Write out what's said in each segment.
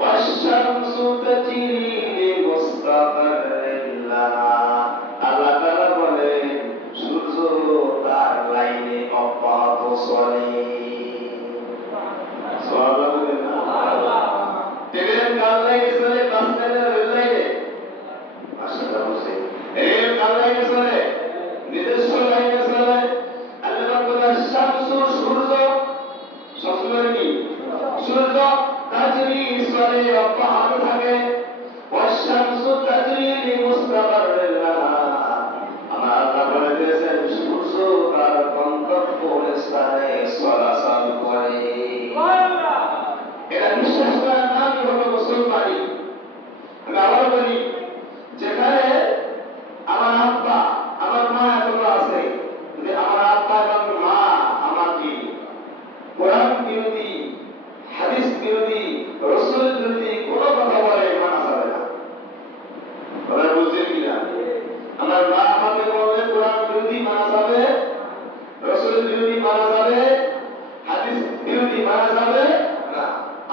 والشمس تجري لمستقر لها আল্লাহ তাআলা বলেন সূর্য তার লাইনে অব্যাহত চলে। সুবহানাল্লাহ বলেন না? ট্রেন কার লাইনে চলে? বাস লাইনে, রেল লাইনে? মাশাআল্লাহ বলছে রেল কার লাইনে চলে? নিজস্ব লাইনে চলে। আল্লাহ বলেন শামসু সূর্য, সবসময় কি সূর্য তাজরি চলে অব্যাহত থাকে। ওয়াশামসু তাজরি লিমুস্তাকাররিন লাহা আমার আল্লাহ বলে দিয়েছেন সূর্য তার গন্তব্য স্থানে চলাচল করে। এটা বিশ্বাস করার নামই হলো মুসলমানি। আমি আবার বলি, যেখানে আমার আব্বা আমার মা এখনো আছে, যে আমার আব্বা এবং মা আমাকে কোরআন বিরোধী, হাদিস বিরোধী, রাসূল বিরোধী কোন কথা বলে মানা যাবে না। কথা বুঝছেন কিনা? আমার মা আমাকে বললে কোরআন বিরোধী মানা যাবে, রাসূল বিরোধী মানা যাবে, হাদিস বিরোধী মানা যাবে না।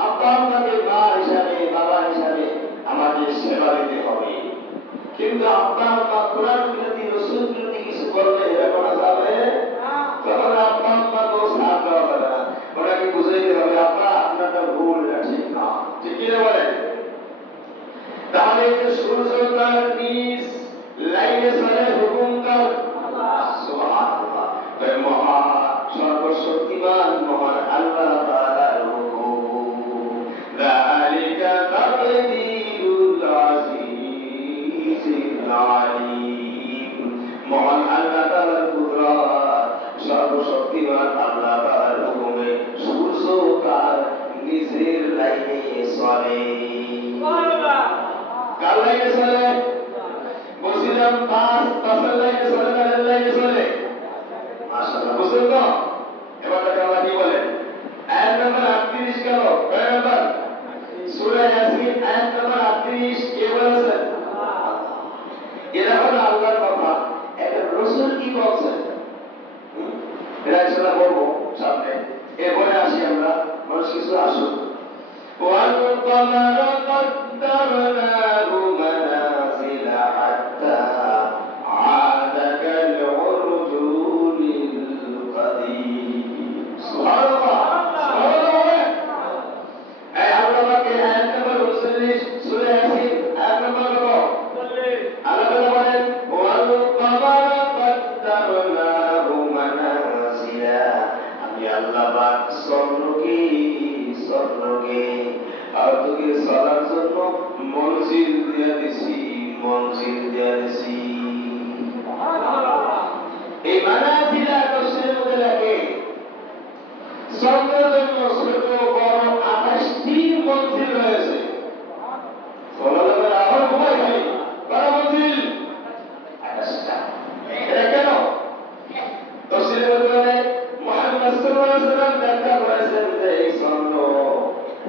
আব্বা আমাকে মা হিসাবে, বাবা হিসাবে আমাকে সেবা দিতে হবে। কিন্তু আব্বা আম্মা কোরআন বিরোধী, রাসূল বিরোধী কিছু বললে এটা মানা যাবে তখন আব্বা আম্মাকেও সাথ দেওয়া যাবে না। ওনাকে বুঝাইতে হবে আব্বা আপনারটা ভুল, এটা ঠিক না। ঠিক কিনা বলেন? তাহলে এই যে সূর্য তার নিজ লাইনে চলে হুকুম কার? সুবহানাল্লাহ। তাই মহান সর্বশক্তিমান মহান আল্লাহ তাআলার হুকুম। যালিকা তাকদীরুল আজিজিল আলীম। মহান আল্লাহ তাআলার কুদরত, সর্বশক্তিমান আল্লাহ তাআলার হুকুমে সূর্য তার নিজের লাইনে চলে। কার লাইনে চলে? বলছিলাম বাসের লাইনে চলে না রেল লাইনে চলে? মাশাআল্লাহ, বুঝলেন তো? এবার দেখেন আল্লাহ কি বলেন। আয়াত নাম্বার 38 গেল। কয় নাম্বার? সূরা ইয়াসিন আয়াত নাম্বার 38 কে বলেছেন? এটা হলো আল্লাহর কথা। এটা রাসূল কি বলছেন? এটা ইনশাআল্লাহ বলবো সামনে। এরপরে আসি আমরা, মানুষ কিছু আসুক। والقمر قدرناه منازل حتى عاد كالعرجون القديم سبحان الله سبحان الله اي الله পাকে আয়াত নম্বর 39 সূরা ইয়াসিন আয়াত নম্বর কত? 40 আল্লাহ বলেন والقمر قدرناه منازل আমি আল্লাহ পাক চন্দ্রকে আর তোকে চলার জন্য মঞ্জিল দিয়া দিছি, মঞ্জিল দিয়া দিছি। এই মানাজিলা দশের মধ্যে লাগে চন্দ্রের জন্য ছোট বড় 28টি মঞ্জিল রয়েছে। আমার ঘুমাই খাই বড় মঞ্জিল 28টা। এটা কেন? দশের মধ্যে মুহাম্মদ সাল্লাল্লাহু আলাইহি ওয়াসাল্লাম ব্যাখ্যা করেছেন যে এই চন্দ্র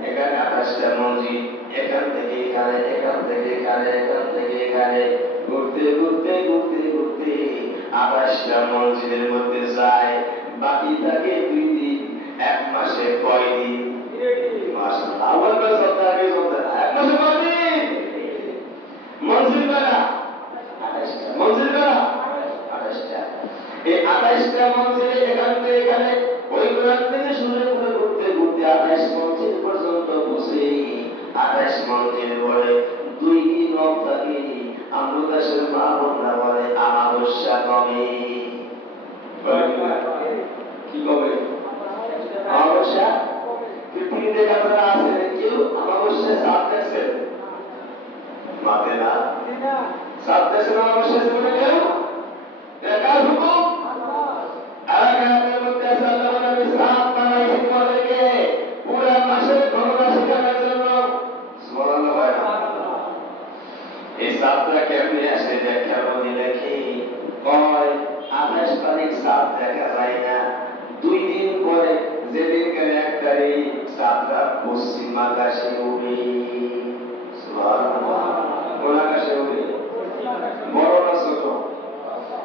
এখানে 28টা মঞ্জিল, এখান থেকে এখানে, এখান থেকে এখানে, এখান থেকে এখানে ঘুরতে ঘুরতে ঘুরতে ঘুরতে 28টা মঞ্জিলের মধ্যে যায়। বাকি থাকে 2 দিন। 1 মাসে কয় দিন? মাশাআল্লাহ, আবার কয় সপ্তাহ আগে বলতে 1 মাসে কয় দিন? মঞ্জিল কয়টা? 28টা। মঞ্জিল কয়টা? 28টা। এই 28টা মঞ্জিলে এখান থেকে এখানে ওই কোরআন থেকে শুরু করে ঘুরতে ঘুরতে 28 মঞ্জিল পর্যন্ত পৌঁছে 28 মঞ্জিল পরে 2 দিন অফ থাকে। আমরা দেশের মা বোনরা বলে আমাবস্যা কবে? কি কবে? আমাবস্যা পৃথিবীতে যারা আছে কেউ আমাবস্যা সাত দেখছেন? মাতে না সাত দেখছেন আমাবস্যা জীবনে কেউ? একার হুকুম আগামীর মধ্যে আল্লাহ নবী সাত বানাইছেন আমাদেরকে পুরা মাসের গণনা শেখানোর জন্য। সুবহানাল্লাহ। এই সাতটা কেমনে আসে ব্যাখ্যা বলি দেখি। কয় 28 তারিখ সাত দেখা যায় না, 2 দিন পরে যেদিন গেলে 1 তারিখ সাতটা পশ্চিম আকাশে উঠে। সুবহানাল্লাহ। কোন আকাশে উঠে? বড় না ছোট?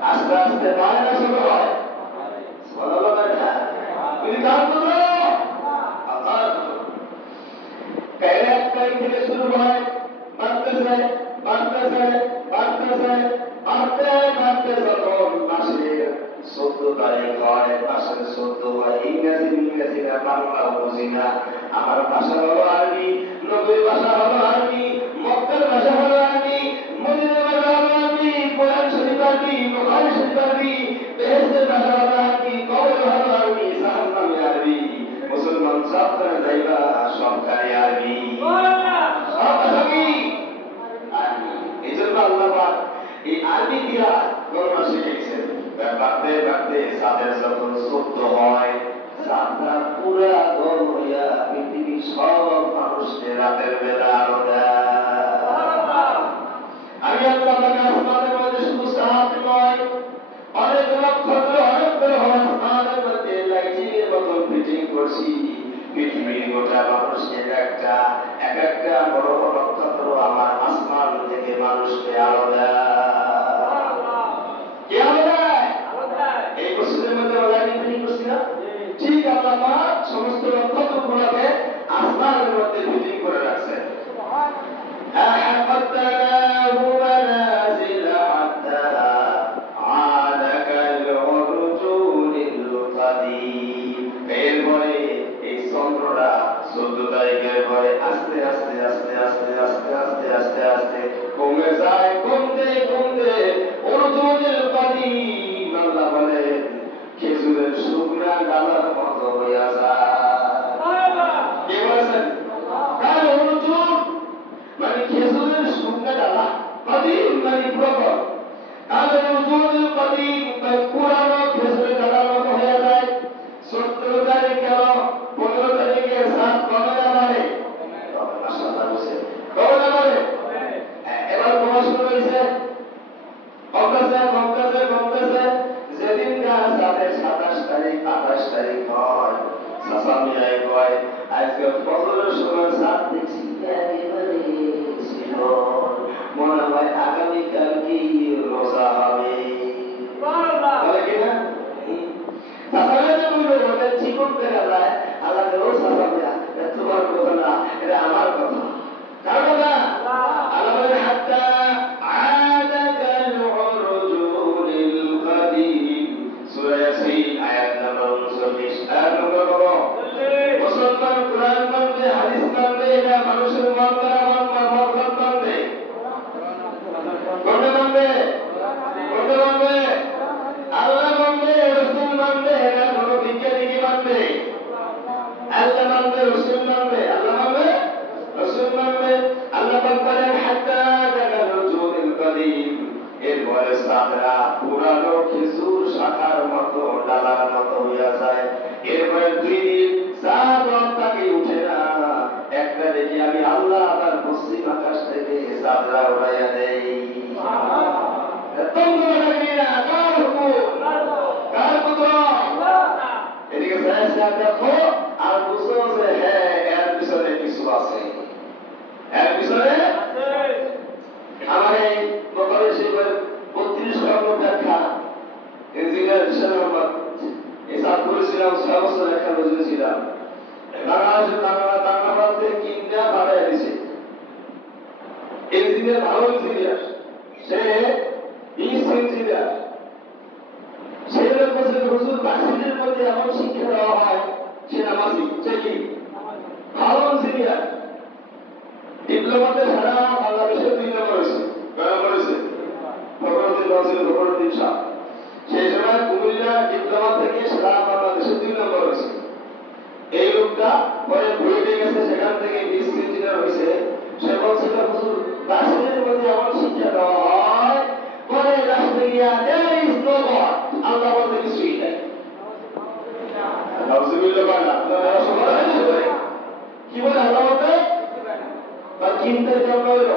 আস্তে আস্তে বাড়ে না ছোট হয়? সুবহানাল্লাহ। দেখা তুমি কাম করো আল্লাহ। তারিখ থেকে শুরু হয়, বাড়তেছে বাড়তেছে বাড়তেছে, বাড়তে বাড়তে যখন মাসের 14 তারিখ হয়, মাসের 14 হয়, ইংরেজি না বাংলা বুঝি না। আমার ভাষা হলো আরবি, নবীর ভাষা হলো আরবি, মক্কার ভাষা হলো আরবি, মদিনার ভাষা হলো আরবি, কোরআন শরীফ আরবি, বুখারী শরীফ আরবি, বেহেশতের ভাষা হলো আরবি, কবর হলো আরবি, জাহান্নাম আরবি। মুসলমান সব করে যাইবা সবকারী আরবি, সব ভাষা কি আরবি। এই জন্য আল্লাহ পাক এই আরবি দিয়া গণনা শিখেছেন। বাড়তে বাড়তে সাদের যখন 14 হয়, চাঁদটা পুরা গোল হইয়া পৃথিবীর সব মানুষকে রাতের বেলা আলো দেয়। আমি আল্লাহ তাআলা আসমানের মধ্যে শুধু চাঁদ নয়, অনেক নক্ষত্র, অনেক গ্রহ আসমানের মধ্যে লাইটের মতন ফিটিং করছি। পৃথিবীর গোটা মানুষকে এক একটা বড় নক্ষত্র আমার আসমান থেকে মানুষকে আলো দেয়। কে আলো দেয়? এই মসজিদের মধ্যে লাইটিং ফিটিং করছি না? ঠিক আল্লাহ পাক সমস্ত নক্ষত্রগুলোকে আসমানের মধ্যে ফিটিং করে রাখছে। এরপরে এই চন্দ্রটা 14 তারিখের পরে আস্তে আস্তে আস্তে আস্তে আস্তে আস্তে আস্তে আস্তে কমে যায়, কমতে কমতে অর্জুনের কাদিম, আল্লাহ বলে খেজুরের শুকনা ডালার মতো হইয়া যায়। কে বলেছেন? কাল অর্জুন মানে খেজুরের শুকনা ডালা, কাদিম মানে প্রবল। কাল অর্জুনের কাদিম পুরানো খেজুরের ডালার মতো হইয়া যায়। 14 তারিখ গেল, 15 তারিখে সাত কমে না বাড়ে? কমে না বাড়ে? এবার কমা শুরু হয়েছে, কমতেছে কমতেছে কমতেছে। যেদিন সাথে 27 তারিখ 28 তারিখ হয়, সাসামিয়াই কয় আজকে ফজরের সময় সাত দেখছি একেবারে ছিল, মনে হয় আগামীকাল কি রোজা হবে। বলে কিনা? জীবন দেখা যায় আল্লাহ তোমার কথা না, এটা আমার কথা। কার কথা? আল্লাহ বলেন হাত্তা আদাকাল উরজুনিল কাদিম, সূরা ইয়াসিন আয়াত নম্বর 39। আয়াত নম্বর কত? মুসলমান কোরআন মানবে, হাদিস মানবে, এটা মানুষের মন করা মত মানবে। কোনটা মানবে? কোনটা মানবে? আল্লাহ মানবে, রাসূল মানবে, না কোনো বিজ্ঞানীকে মানবে? আল্লাহ মানবে, রাসূল মানবে। আল্লাহ মানবে, রাসূল মানবে। আল্লাহ পাক বলেন হাত্তা জাগাল রুজুনিল কাদিম, এরপরে সাদরা পুরানো খেজুর শাখার মতো ডালার মতো হইয়া যায়। এরপরে 2 দিন চাঁদ তাকে উঠে না। একটা দেখি আমি আল্লাহ তার পশ্চিম আকাশ থেকে চাঁদরা উড়াইয়া দেই। তোমরা দেখি না কার হুকুম, কার কুদরত? এদিকে দেখো আর বুঝো যে হ্যাঁ এর পিছনে কিছু আছে, এর পিছনে আমার এই বুখারী শরীফের 32 নম্বর ব্যাখ্যা ইঞ্জিনিয়ার হিসেবে আমার এই চাঁদপুরে ছিলাম, 6 বছর একটা বছর ছিলাম। বাংলাবাদ থেকে কিনটা বাড়াইয়া দিছে। ইঞ্জিনিয়ার ভালো ইঞ্জিনিয়ার, সে ইঞ্জিনিয়ার, সে বলছে হুজুর বাসিদের মধ্যে এমন শিক্ষা দেওয়া হয়, সে নামাজি, সে কি ভালো ইঞ্জিনিয়ার। ডিপ্লোমাতে সারা বাংলাদেশে 2 নম্বর হয়েছে। কয় নম্বর হয়েছে? ফখরুদ্দিন শাহ। সেই সময় কুমিল্লা ডিপ্লোমা থেকে সারা বাংলাদেশে 2 নম্বর হয়েছে। এই লোকটা পরে বুয়েটে গেছে, সেখান থেকে বিএসসি ইঞ্জিনিয়ার হয়েছে। সে বলছিল হুজুর বাসিদের মধ্যে এমন শিক্ষা দেওয়া হয়, পরে রাস্তায় গিয়া there is no God, আল্লাহ বলতে কিছুই নাই। কি বলে আল্লাহ বলতে? তার চিন্তার জন্ম হইল,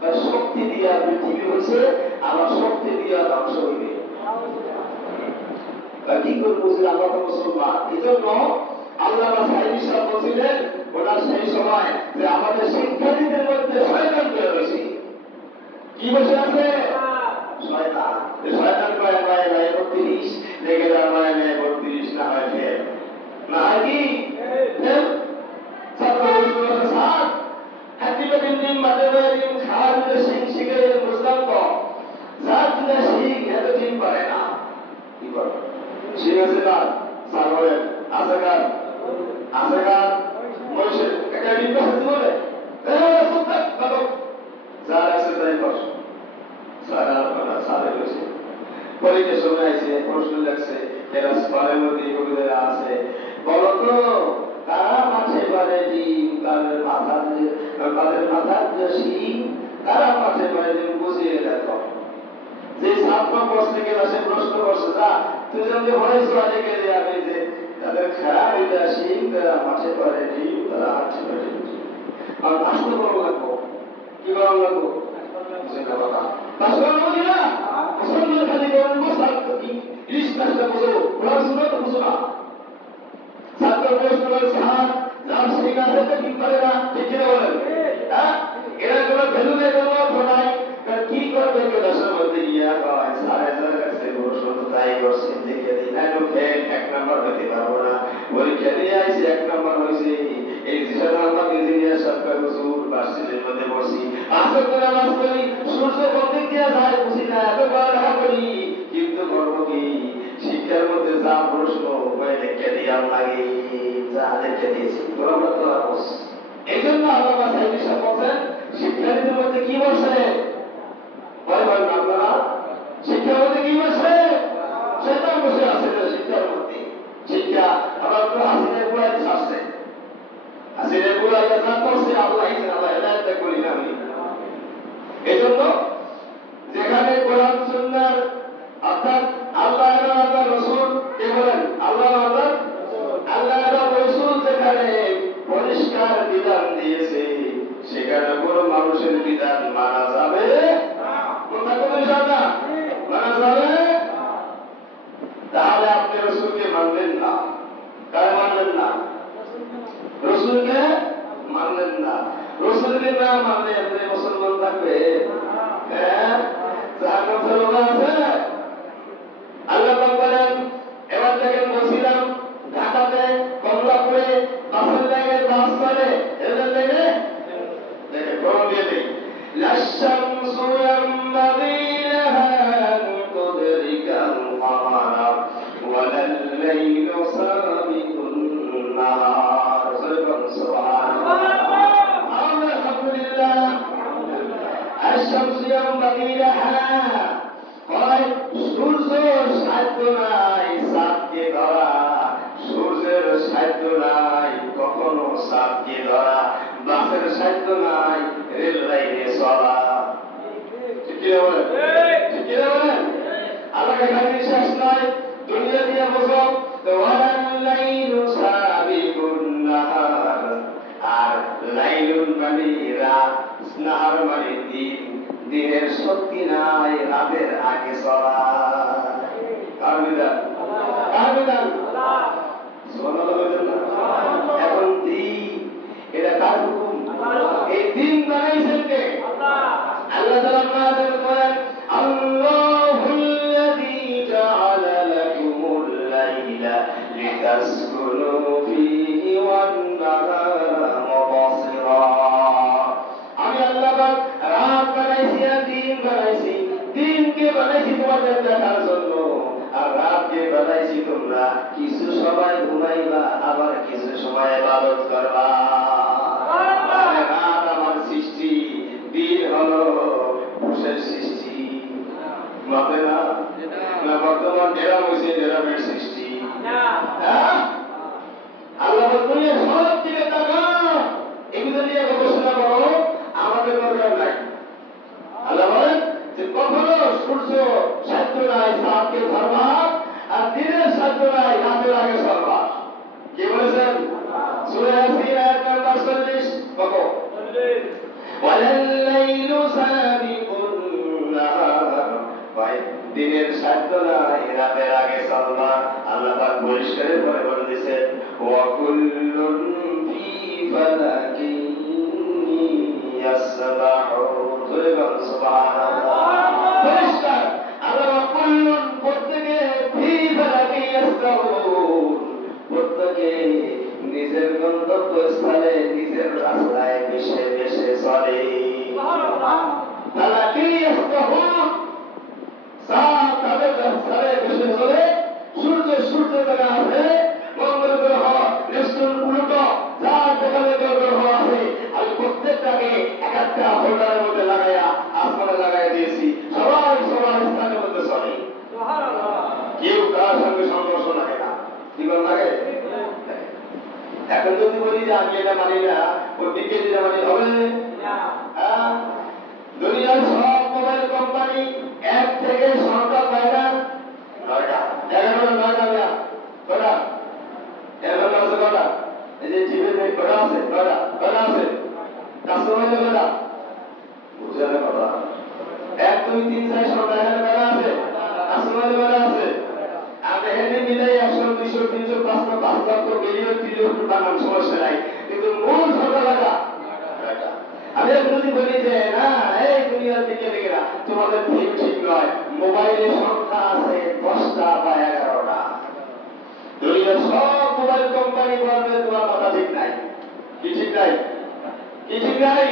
তার শক্তি দিয়া পৃথিবী হয়েছে, আবার শক্তি দিয়া ধ্বংস হইবে। কি করে বুঝলে আল্লাহ তো মুসলমান? এই জন্য আল্লাহ সাইদিস বলছিলেন ওটা সেই সময় যে আমাদের শিক্ষার্থীদের মধ্যে শয়তান বের হয়েছে। কি বসে আছে? শয়তান। শয়তান কয় 32 লেগে যায় 32 না হয় ফের, না হয় কি ফের। ছাত্র কঠিন ডিম বাদে ডিম খাওয়ার ভিতরে শিং শিখে বুঝলাম তো যার দিনে শিখ এত ডিম পারে না কি করে শিখ আছে কার সাগরের আছে কার মহিষের একটা ডিম পাশে বলে যার আছে তাই কর সারা সারে বসে পরীক্ষার সময় আছে প্রশ্ন লাগছে এরা স্কলের মধ্যে কবিতারা আছে বলতো তারা মাঠে পারে ডিম তাদের মাথার যে শিং তারা মাঠে পারে ডিম বুঝিয়ে দেখো যে ছাত্র প্রশ্ন গেলা সে প্রশ্ন করছে তা তুই যদি হয়েছ অনেকে যে আমি যে তাদের খারাপ এটা শিং তারা মাঠে পারে ডিম তারা মাঠে পারে ডিম আর আসতে বড় লাগবো কি বড় লাগবো মুসলমান খালি ইলিশ মাছটা বুঝো ওরা শুনো তো বুঝো না ছাত্র প্রশ্ন করে সার যার শিং আছে তো কি করে না ঠিক কিনা বলেন হ্যাঁ এরা কোনো ভ্যালু নেই কোনো অর্থ নাই কি করবে ক্লাসের মধ্যে গিয়া কয় সাড়ে যার কাছে প্রশ্ন তো তাই করছে দেখে দিই না ফেল 1 নাম্বার হইতে পারবো না পরীক্ষা দিয়ে আইসি 1 নাম্বার হয়েছে এই যেসব আমরা ইঞ্জিনিয়ার সরকার হুজুর ভার্সিটির মধ্যে বসি আসর করে নামাজ করি সূর্য প্রত্যেক দিয়ে যায় বুঝি না এত পড়ালেখা করি কিন্তু করবো কি শিক্ষার মধ্যে যা প্রশ্ন ওই লিখে দিয়ে লাগে যা লিখে দিয়েছি তোরা তো বস এই জন্য আল্লাহ সাইদি সাহেব বলছেন শিক্ষার্থীদের মধ্যে কি বসে ভয় ভয় আপনারা শিক্ষার মধ্যে কি বসে সেটা বসে আছে শিক্ষার মধ্যে শিক্ষা আবার তো হাসিনের পুরাই ছাড়ছে হাসিনের পুরাই যা করছে আল্লাহ হেদায়েত করি না আমি এই জন্য যেখানে কোরআন সুন্নাহর অর্থাৎ আল্লাহ এবং আল্লাহ রাসূল কি বলেন আল্লাহ এবং রাসূল যেখানে পরিষ্কার বিধান দিয়েছে সেখানে কোন মানুষের বিধান মানা যাবে না মানা যাবে তাহলে আপনি রাসূলকে মানলেন না কার মানলেন না রাসূলকে মানলেন না রাসূলকে না মানলে আপনি মুসলমান থাকবে হ্যাঁ জাহান্নাম চলবে আছে আল্লাহ পাক বলেন এবার দেখেন বলছিলাম ঢাকাতে কমলাপুরে বাসের লাইনে বাস চলে এদের লাইনে দেখে প্রমাণ দিয়ে দেই লাশামসু ইয়ামবাগি লাহা আন তুদরিকাল কামারা ওয়ালাল লাইলু সাবিকুন নাহার সুবহানাল্লাহ আলহামদুলিল্লাহ আশ-শামসু ইয়ামবাগি লাহা হয় সূর্য সাধ্য নাই চাঁদকে ধরা সূর্যের সাধ্য নাই কখনো চাঁদকে ধরা বাসের সাধ্য নাই রেল লাইনে চলা ঠিক কিনা বলেন আল্লাহ এখানে শেষ নয় দুনিয়া দিয়ে বোঝো আর লাইলুন মানে রাত নাহার মানে দিন দিনের শক্তি নাই রাতের আগে চলা কার বিধান এখন দিন এটা কার হুকুম এই দিন বানাইছেন কে আল্লাহ তাআলা আমাদের বলেন আল্লাহুল্লাযী জাআলা লাকুমুল লাইলা লিতাসকুনু ফীহি ওয়ান নাহারা মুবসিরা আমি আল্লাহ পাক রাত বানাইছি আর দিন বানাইছি দিনকে বানাইছি তোমাদের দেখার জন্য আর রাতকে বানাইছি তোমরা কিছু সময় ঘুমাইবা আবার কিছু সময় ইবাদত করবা রাত আমার সৃষ্টি দিন হলো পুরুষের সৃষ্টি মাপে না বর্তমান ডেরাম হয়েছে ডেরামের সৃষ্টি আল্লাহ তুমি সব দিকে টাকা এগুলো নিয়ে গবেষণা করো আমাদের দরকার নাই আল্লাহ বলেন যে কখনো সূর্য সাধ্য নাই চাঁদকে ধরবা আর দিনের সাধ্য নাই রাতের আগে চলবা কি বলেছেন সূরা ইয়াসিন আয়াত নাম্বার 40 কত ওয়ালাল লাইলু সাবিকুন নাহার ভাই দিনের সাধ্য নাই রাতের আগে চলবা আল্লাহ পাক পরিষ্কার করে বলে দিয়েছেন ওয়া কুল্লুন ফি ফালাকিন ইয়াসবাহুন সুবহানাল্লাহ পরিষ্কার আল্লাহ কুল্লুন প্রত্যেকে ফি ফালাকিন ইয়াসবাহুন প্রত্যেকে নিজ নিজের গন্তব্যস্থলে নিজের রাস্তায় বেশে বেশে চলে। তারা কি তাদের রাস্তায় বেশে চলে। সূর্য সূর্য জায়গা আছে, মঙ্গল গ্রহ, নেপচুন, প্লুটো, যার যেখানে গ্রহ আছে, আমি প্রত্যেকটাকে এক একটা হোল্ডারের মধ্যে লাগাইয়া আসমানে লাগাই দিয়েছি। সবাই সবার স্থানের মধ্যে চলে। কেউ কার সঙ্গে সংঘর্ষ লাগে না। কি করে লাগে? এখন যদি বলি যে আমি এটা মানি না, ওর দিকে যেটা মানি হবে। দুনিয়ার সব মোবাইল কোম্পানি এক থেকে সংখ্যা পায় না 9টা, 11টা, 9টা দেয়া কটা, এখন আছে কটা? এই যে জিপে কটা আছে? 9টা, কটা আছে? কাস্টমাইজে কটা? বুঝে না বাবা। 1, 2, 3, 4 সংখ্যা এখানে কটা আছে? কাস্টমাইজে কটা আছে? আপনি এখানে মিলাই 100, 200, 300, 500, 5 লক্ষ, মিলিয়ন, ট্রিলিয়ন বানান, সমস্যা নাই, কিন্তু মূল সংখ্যা কটা? আমি যদি বলি যে না, এই দুনিয়ার দিকে দিকে তোমাদের ঠিক ঠিক নয়, মোবাইলের সংখ্যা আছে 10টা বা 11টা। দুনিয়ার সব মোবাইল কোম্পানি বলবে তোমার কথা ঠিক নাই। কি ঠিক নাই? কি ঠিক নাই?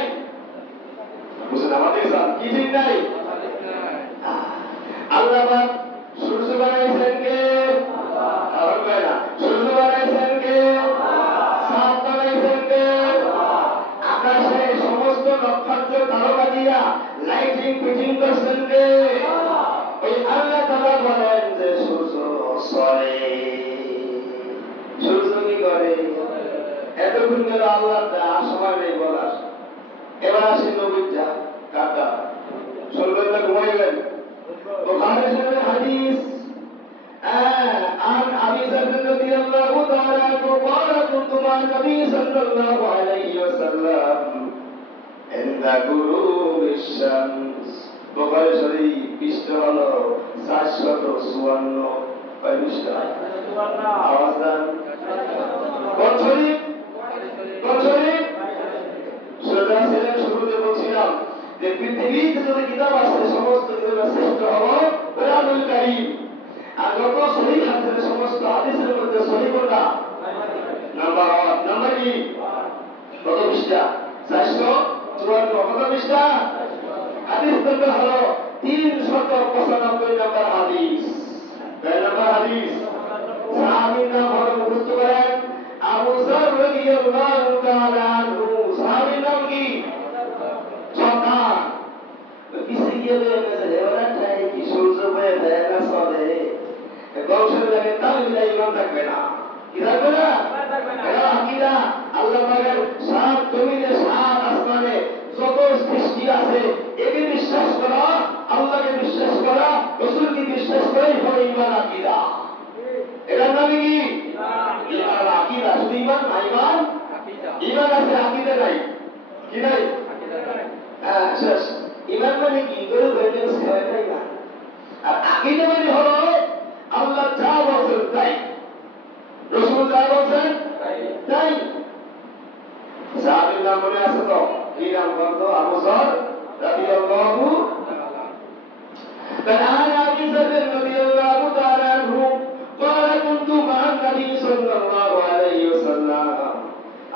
বুঝলেন আমাদের কি ঠিক নাই? আল্লাহ সূর্য বানাইছেন কে? সূর্য বানাইছেন কে? চাঁদ বানাইছেন কে? আকাশে সমস্ত নক্ষত্র তারকাদিয়া লাইটিং ফিটিং করছেন কে? ওই আল্লাহ তাআলা বলেন যে সূর্য চলে। সূর্য কি করে? এতক্ষণ গেল আল্লাহ আর সময় নেই বলার। এবার আসি নবীটা কাটা শুনবেন না, ঘুমাইবেন। বুখারী শরীফের হাদিস, عن أبي ذر رضي الله تعالى عنه قال كنت مع النبي صلى الله عليه وسلم عند غروب الشمس। বুখারী শরীফ পৃষ্ঠা হলো 454। কয় পৃষ্ঠা? আওয়াজ দেন। কোন শরীফ? কোন শরীফ? শুরুতে বলছিলাম যে পৃথিবীতে যত কিতাব আছে সমস্ত কিতাবের শ্রেষ্ঠ হলো কোরআনুল কারীম। আর যত সহিহ হাদিস, সমস্ত হাদিসের মধ্যে সহিহ কোনটা? নাম্বার 1। নাম্বার কি? কত পৃষ্ঠা? 454। কত পৃষ্ঠা? হাদিস নম্বর হলো 395 নাম্বার হাদিস। কয় নাম্বার হাদিস? সাহাবীর নাম হলো, মুখস্থ করেন, আবু যর রাদিয়াল্লাহু তাআলা আনহু। সাহাবীর নাম কি? সন্তান। কিসে গেলে ওরা চাই কি সূর্য বয়ে দেয় না চলে, বংশের লাগে তার মিলাই ইমান থাকবে না। কি থাকবে না? এটা আকীদা। আল্লাহ পাকের 7 জমিনে 7 আসমানে যত সৃষ্টি আছে একে বিশ্বাস করা, আল্লাহকে বিশ্বাস করা, রাসূলকে বিশ্বাস করাই হলো ইমান, আকীদা। এটার নাম কি? ইমান, আকীদা। শুধু ইমান না, ইমান ইমান আছে, আকীদা নাই। কি নাই? হ্যাঁ, শেষ। ইমান মানে কি? গরু ধরে খাওয়াই নাই না। আর আকীদা মানে হলো আল্লাহ যা বলছেন তাই, রাসূল যা বলছেন তাই। সাহাবীর নাম মনে আছে তো? কি নাম বলতো? আবু যর রাদিয়াল্লাহু তাআলা। عن أبي ذر رضي الله تعالى عنه قال كنت مع النبي صلى الله عليه وسلم।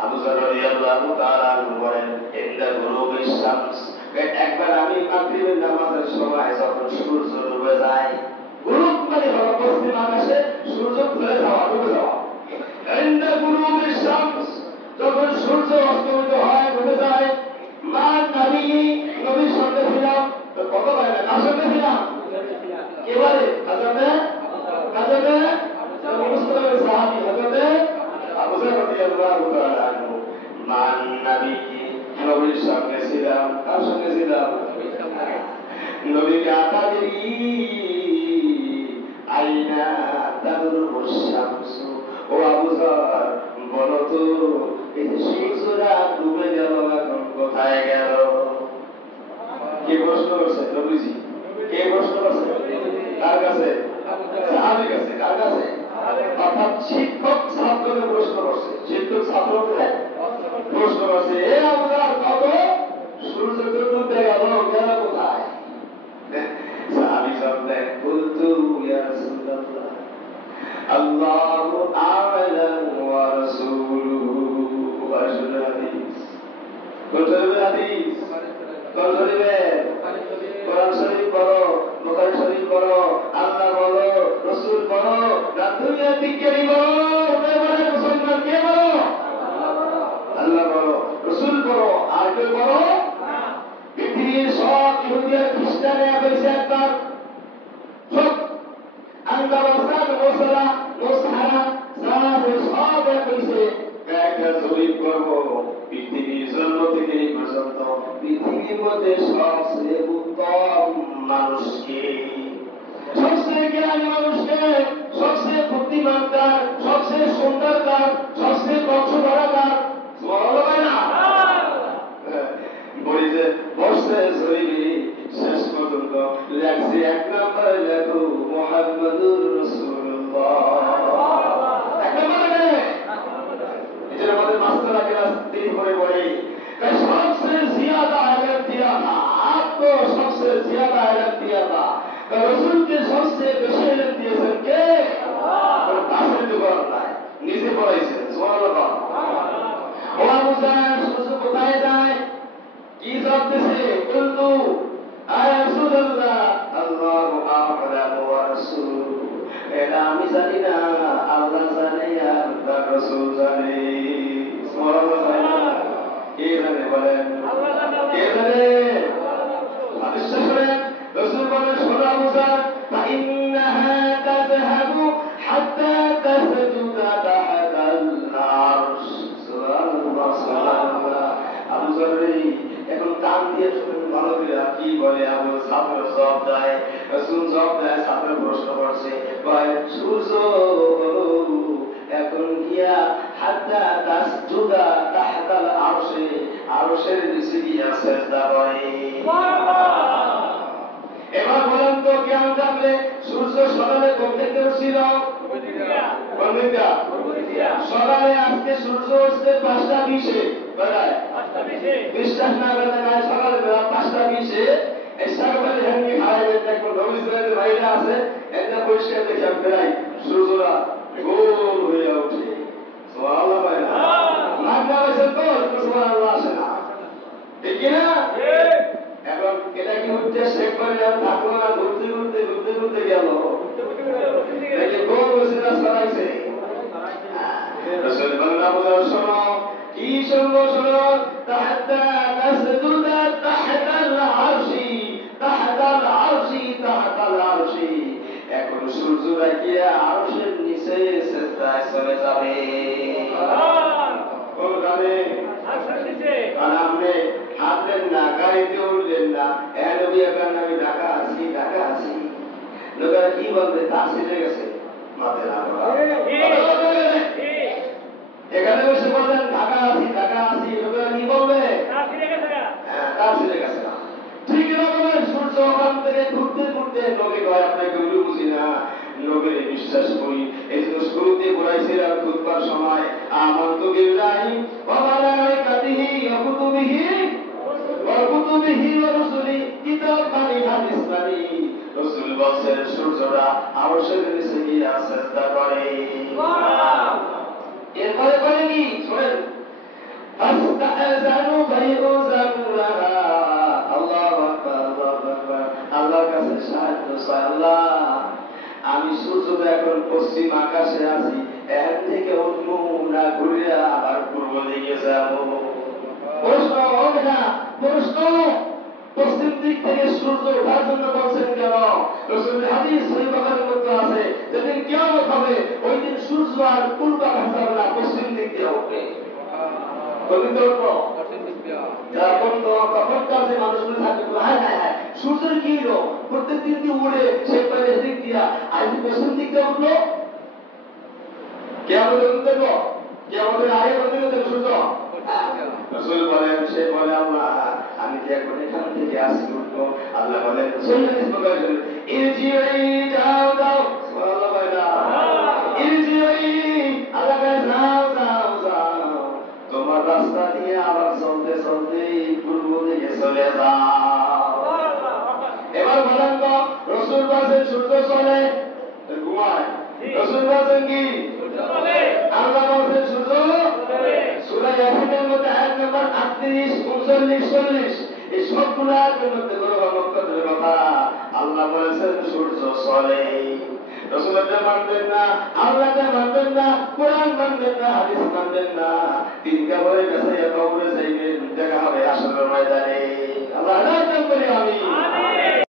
আবু যর রাদিয়াল্লাহু তাআলা বলেন, ইনদা গুরুবিশ শামস, একবার আমি মাগরিবের নামাজের সময় যখন সূর্য ডুবে যায়, গুরুব মানে হলো পশ্চিম আকাশে সূর্য ডুবে যাওয়া, ডুবে যাওয়া। ইনদা গুরুবিশ শামস, যখন সূর্য অস্তমিত হয়, ডুবে যায়, মা নবী, নবীর সঙ্গে ছিলাম। তো কত ভাই না, কার সঙ্গে ছিলাম? এবারে হযরতে মুসলিমের সাহাবী হযরতে আবু যর রাদিয়াল্লাহু তাআলা আনহু। মান নবী, নবীর সঙ্গে ছিলাম। কার সঙ্গে ছিলাম? নবীকে আতাদি আইনা তাগরুবুশ শামসু। ও আবু যর, বলো তো এই যে সূর্যটা ডুবে গেল, এখন কোথায় গেল? কে প্রশ্ন করছে? নবীজি। কে প্রশ্ন করছে? কার কাছে? সাহাবীর কাছে। কার কাছে? অর্থাৎ শিক্ষক ছাত্রকে প্রশ্ন করছে। শিক্ষক ছাত্রকে প্রশ্ন করছে, এ আবু যর, কত সূর্য তো ডুবে গেল, গেল কোথায়? সাহাবী বললেন, কুলতু ইয়া রাসূলুল্লাহ আল্লাহু আ'লামু ওয়া রাসূলুহু জানে কইছে একবার সব আন্দা ওয়াসাদ ওসালা ওসারা সারা সব কইছে একটা জরিপ করব পৃথিবীর জন্ম থেকে এই পর্যন্ত পৃথিবীর মধ্যে সবচেয়ে উত্তম মানুষকে, সবচেয়ে জ্ঞানী মানুষকে, সবচেয়ে বুদ্ধিমান কার, সবচেয়ে সুন্দর কার, সবচেয়ে বংশ বড় কার, বড় হয় না বলি যে বসে জরিবে শেষ পর্যন্ত লেখছি এক নম্বর লেখো মুহাম্মাদুর রাসূলুল্লাহ। এক নম্বরে এটা আমাদের মাস্টাররা ক্লাস 3 পরে বলে सबसे ज्यादा इल्म दिया था आपको, सबसे ज्यादा इल्म दिया था रसूल के सबसे বেশি ইলম দিয়েছেন কে? আল্লাহ। তাফসীর তো করেন নাই, নিজে পড়াইছেন। সুবহানাল্লাহ। ও আবু জাহল সূর্য কোথায় যায়? কি জবাব দিছে? কুলতু আয়া রাসূলুল্লাহ আল্লাহু আ'লামু ওয়া রাসূলুহু, এটা আমি জানি না, আল্লাহ জানে আর তার রাসূল জানে। সুবহানাল্লাহ। কে জানে বলেন? কে জানে? হাদিস শুনেন, রাসূল বলেন শোনো আবু জাহল, ফাইন্নাহা তাযহাবু হাত্তা তাসজুদা তাহতাল আরশ। সুবহানাল্লাহ সুবহানাল্লাহ। আবু জাহল এখন কান দিয়ে শুনেন ভালো করে কি বলে। আবু ছাত্র জবাব দেয়, রাসূল জবাব দেয়, ছাত্র প্রশ্ন করছে, কয় সূর্য এখন গিয়া হাত্তা তাসজুদা তাহতাল আরশে, আরশের নিচে গিয়া সিজদা করে। এবার বলেন তো কেমন থাকলে সূর্য সকালে ঘুম থেকে উঠছিল সকালে, আজকে সূর্য উঠছে 5:20 বেলায়, বিশ্বাস না করলে সকালে বেলা 5:20 এই সকালে হেননি খাওয়াইবেন, দেখুন রবিবারের বাইরে আছে একটা পরিষ্কার দেখে বেড়াই সূর্যরা গোল হয়ে ওঠে। সুবহানাল্লাহ ভাই না লাগা হয়েছে তো সুবহানাল্লাহ আসে না, ঠিক না? এখন এটা কি উঠতে শেখ করে আর থাকলো না, ঘুরতে ঘুরতে ঘুরতে ঘুরতে গেল, দেখে গোল হয়েছে না সরাইছে। রাসূল বাংলা বলার শোনো, কি শুনবো শোনো, তাহাত্তা তাসজুদা তাহতাল আরশি, তাহতাল আরশি, তাহতাল আরশি। এখন সূর্যরা গিয়া আরশের নিচে সিজদায় চলে যাবে। ও জানে আর আপনি হাঁটলেন না, গাড়িতে উঠলেন না, নবী আপনার নামে ঢাকা আছি ঢাকা আছি, লোকেরা কি বলবে? তার ছিঁড়ে গেছে মাথায় না এখানে বসে বললেন ঢাকা আছি ঢাকা আছি, লোকেরা কি বলবে? তার ছিঁড়ে গেছে না। ঠিক এরকমের সূর্য ওখান থেকে ঘুরতে ঘুরতে লোকে কয় আপনাকে উল্লু বুঝি না, লোকের বিশ্বাস করি। এই জন্য শুরুতে বলাইছিলাম খুতবার সময়, আমানতু বিল্লাহি ওয়া মালাইকাতিহি ওয়া কুতুবিহি ওয়া কুতুবিহি ওয়া রুসুলি, কিতাব মানি হাদিস মানি। রাসূল বলেন সূর্যরা আরশের নিচে গিয়ে সিজদা করে। সুবহানাল্লাহ। এরপরে বলে কি শুনেন, আস্তাআযানু ফায়ুযানুলাহা, আল্লাহু আকবার আল্লাহু আকবার, আল্লাহর কাছে সাহায্য চাই। আল্লাহ আমি সূর্য এখন পশ্চিম আকাশে আছি, এখান থেকে উঠবো না, ঘুরে আবার পূর্ব দিকে যাব। প্রশ্ন হবে না, প্রশ্ন পশ্চিম দিক থেকে সূর্য ওঠার জন্য বলছেন কেন? রাসূলের হাদিস সহিহ বুখারীর মধ্যে আছে, যেদিন কিয়ামত হবে ওই দিন সূর্য আর পূর্ব আকাশে যাবে না, পশ্চিম দিক দিয়ে উঠবে। মানুষগুলো থাকবে হ্যাঁ হ্যাঁ হ্যাঁ সূর্যের কি হলো, প্রত্যেক দিন দিয়ে উড়ে সে দিক দিয়া আজ পশ্চিম দিক দিয়ে উঠলো, কে আমাদের দেখবো, কে আমাদের আগে বলতে গেছে সূর্য। রাসূল বলেন, সে বলে আল্লাহ আমি কি এখন এখান থেকে আসি উঠবো? আল্লাহ বলেন যাও যাও, আল্লাহ যাও যাও যাও, তোমার রাস্তা দিয়ে আবার চলতে চলতে পূর্ব দিকে চলে যাও। এবার বলেন তো রাসূল বলেন সূর্য চলে ঘুমায়, রাসূল বলেন কি আল্লাহ বলেন সূর্য সূরা ইয়াসিনের মধ্যে আয়াত নম্বর 38, 39, 40 এই সবগুলো আয়াতের মধ্যে বড় নক্ষত্রের কথা আল্লাহ বলেছেন সূর্য চলে। রাসূলকে মানবেন না, আল্লাহকে মানবেন না, কোরআন মানবেন না, হাদিস মানবেন না, তিন কাপড়ের কাছে কবরে যাই